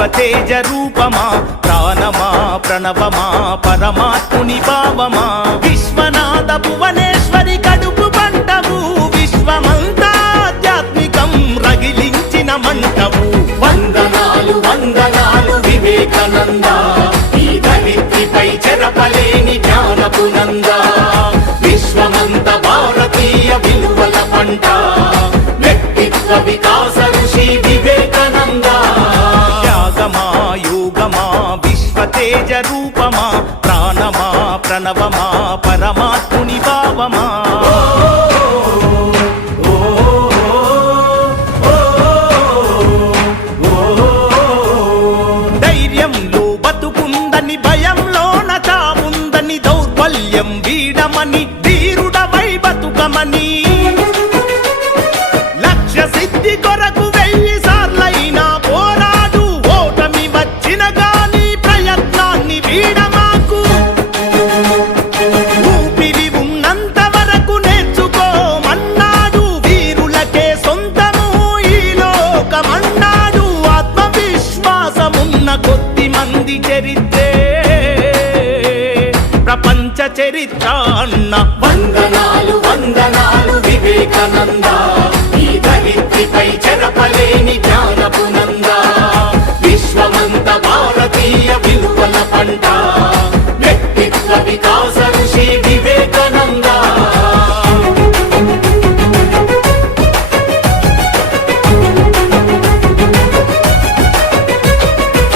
విశ్వతేజ రూపమా ప్రాణమా ప్రణవమా పరమాత్ముని భావమా విశ్వనాథ భువనేశ్వరి కడుపు పంటవు విశ్వమంతా ఆధ్యాత్మికం రగిలించిన మంటవు వందనాలు వందనాలు వివేకానంద ఈ ధరిత్రిపై చెరపలేని జ్ఞానపు నంద విశ్వమంత భారతీయ విలువల పంట వ్యక్తిత్వ వికాస ఋషి వివేకానంద త్యాగమా యోగమా విశ్వతేజ రూపమా ప్రాణమా ప్రణవమా పరమాత్ముని భావమా ధైర్యంలో బతుకుందని భయంలోన చావుందని దౌర్బల్యం వీడమని ధీరుడవై బతుకమని లక్ష్య సిద్ధి కొరకు 1000 సార్లైనా పోరాడు ఓటమి వచ్చిన గాని ప్రయత్నాన్ని వీడమాకు ఊపిరి ఉన్నంత వరకు నేర్చుకోమన్నాడు వీరులకే సొంతము ఈ లోకమన్నాడు ఆత్మవిశ్వాసమున్న కొద్ది మంది చరిత్రే ప్రపంచ చరిత్ర అన్న వందనాలు వందనాలు వివేకానంద ఈ ధరిత్రిపై చెరపలేని జ్ఞానపు